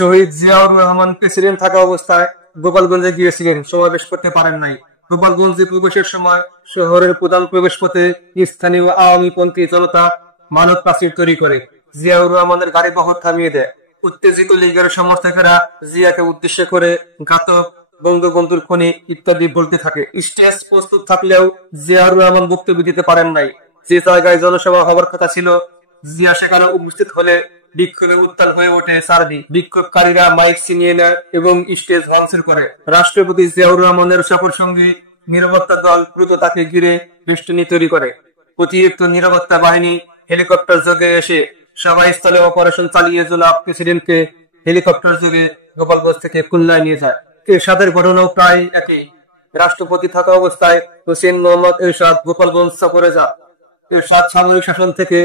শহীদ Ziaur Rahman president থাকা অবস্থায় গোপালগঞ্জে গিয়েছিলেন, সমাবেশ করতে পারেন নাই। গোপালগঞ্জে প্রবেশের সময় শহরের প্রধান প্রবেশ পথে স্থানীয় আওয়ামীপন্থী জনতা মানব প্রাচীর তৈরি করে জিয়াউর রহমানের গাড়ি বহর থামিয়ে দেয়। উত্তেজিত লীগের সমর্থকেরা জিয়াকে উদ্দেশ্য করে ঘাতক, বঙ্গবন্ধুর খনি ইত্যাদি বলতে থাকে। স্টেজ প্রস্তুত থাকলেও জিয়াউর রহমান বক্তব্য দিতে পারেন নাই। যে জায়গায় জনসভা হবার কথা ছিল, জিয়া সেখানে উপস্থিত হলে বিক্ষোভে উত্তাল হয়ে ওঠে সার্বি। বিক্ষোভকারীরা মাইক ছিনিয়ে নেয় এবং স্টেজ ভাঙচুর করে। রাষ্ট্রপতি জিয়াউর রহমানের সফর সঙ্গী নিরাপত্তা দল দ্রুত তাকে ঘিরে বেষ্টনী তৈরি করে। অতিরিক্ত নিরাপত্তা বাহিনী হেলিকপ্টার যোগে এসে সভাস্থলে অপারেশন চালিয়ে জনাব প্রেসিডেন্টকে হেলিকপ্টার যোগে গোপালগঞ্জ থেকে খুলনায় নিয়ে যায়। এরশাদের ঘটনাও প্রায় একই। রাষ্ট্রপতি থাকা অবস্থায় হোসেন মোহাম্মদ এরশাদ গোপালগঞ্জ সফরে যান। এরশাদ সামরিক শাসন থেকে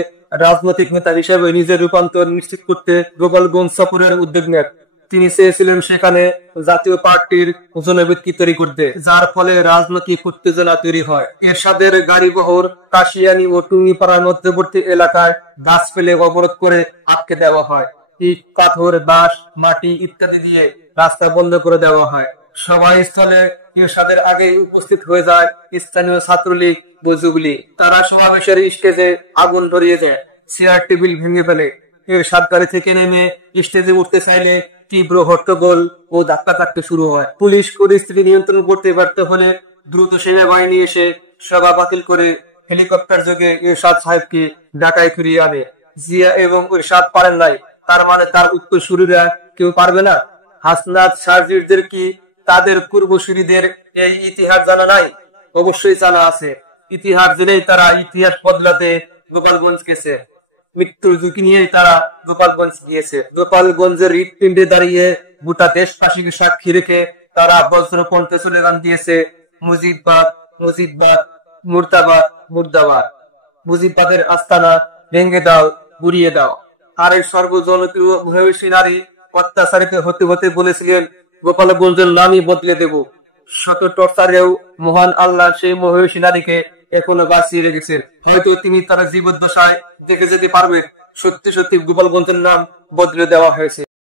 রাজনৈতিক নেতা হিসেবে নিজের রূপান্তর নিশ্চিত করতে গোপালগঞ্জ সফরের উদ্যোগ নেন। তিনি চেয়েছিলেন সেখানে জাতীয় পার্টির জনভিত্তি তৈরি করতে, যার ফলে রাজনৈতিক উত্তেজনা তৈরি হয়। এরশাদের গাড়িবহর কাশিয়ানী ও টুঙ্গিপাড়ার মধ্যবর্তী এলাকায় গাছ ফেলে অবরোধ করে আটকে দেওয়া হয়। ইট, পাথর, বাঁশ, মাটি ইত্যাদি দিয়ে রাস্তা বন্ধ করে দেওয়া হয়। সভাস্থলে এরশাদের আগেই উপস্থিত হয়ে যায় স্থানীয় ছাত্রলীগ ও যুবলীগ। তারা সমাবেশের স্টেজে আগুন ধরিয়ে দেয়, চেয়ার টেবিল ভেঙে ফেলে। এরশাদ গাড়ি থেকে নেমে স্টেজে উঠতে চাইলে তীব্র হট্টগোল ও ধাক্কাধাক্কি শুরু হয়। পুলিশ পরিস্থিতি নিয়ন্ত্রণ করতে ব্যর্থ হলে দ্রুত সেনাবাহিনী এসে সভা বাতিল করে হেলিকপ্টার যোগে এরশাদ সাহেবকে ঢাকায় ফিরিয়ে আনে। জিয়া এবং এরশাদ পারেন নাই, তার মানে তার উত্তরসূরিরা কেউ পারবে না? হাসনাত শারজিরদের কি তাদের পূর্বসূরিদের এই ইতিহাস জানা নাই? অবশ্যই জানা আছে। ইতিহাস জেনেই তারা ইতিহাস বদলাতে গোপালগঞ্জ গেছে। মৃত্যুর ঝুঁকি নিয়েই তারা গোপালগঞ্জ গিয়েছে। গোপালগঞ্জের হৃৎপিণ্ডে দাঁড়িয়ে গোটা দেশবাসীকে সাক্ষী রেখে তারা বজ্রকণ্ঠে স্লোগান দিয়েছে, মুজিববাদ, মুজিববাদ, মুর্দাবাদ, মুর্দাবাদ। মুজিববাদের আস্তানা ভেঙে দাও, গুড়িয়ে দাও। আর এই সর্বজনপ্রিয় মহিষী নারী অত্যাচারিত হতে হতে বলেছিলেন, গোপালগঞ্জের নামই বদলে দেব। শত টর্চারেও মহান আল্লাহ সেই মহিষী নারীকে এখনো বাঁচিয়ে রেখেছেন। হয়তো তিনি তার জীবদ্দশায় দেখে যেতে পারবেন সত্যি সত্যি গোপালগঞ্জের নাম বদলে দেওয়া হয়েছে।